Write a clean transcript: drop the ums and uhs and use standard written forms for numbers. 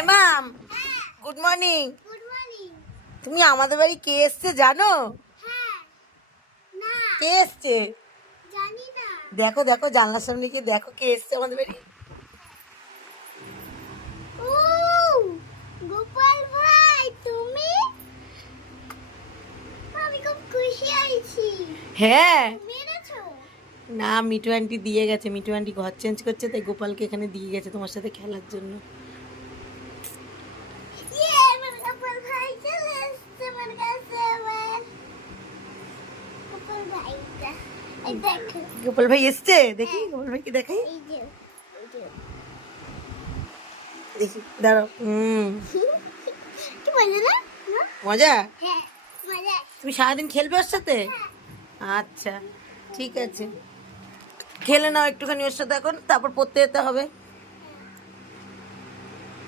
এই মাম, good morning. তুমি আমাদের বাড়ি কে এসছে জানো? কে এসছে? দেখো দেখো, জানলার সামনে গিয়ে দেখো কে এসছে আমাদের বাড়ি। গোপাল ভাই, তুমি? আমি খুব খুশি হয়েছি। হ্যাঁ, মেরেছো? না, মিঠু আন্টি দিয়ে গেছে। মিঠু আন্টি ঘর চেঞ্জ করছে, তাই গোপালকে এখানে দিয়ে গেছে তোমার সাথে খেলার জন্য। আমার গোপাল ভাই চলে এসছে আমার কাছে আবার। গোপাল ভাইটা, এই দেখো। গোপাল ভাই এসছে, দেখি গোপাল ভাইকে দেখাই। এই যে, দেখি, দাঁড়াও। কি বলে না? মজা? হ্যাঁ, মজা। তুমি সারাদিন খেলবে ওর সাথে? আচ্ছা, ঠিক আছে, খেলে নাও একটুখানি ওর সাথে এখন, তারপর পড়তে যেতে হবে।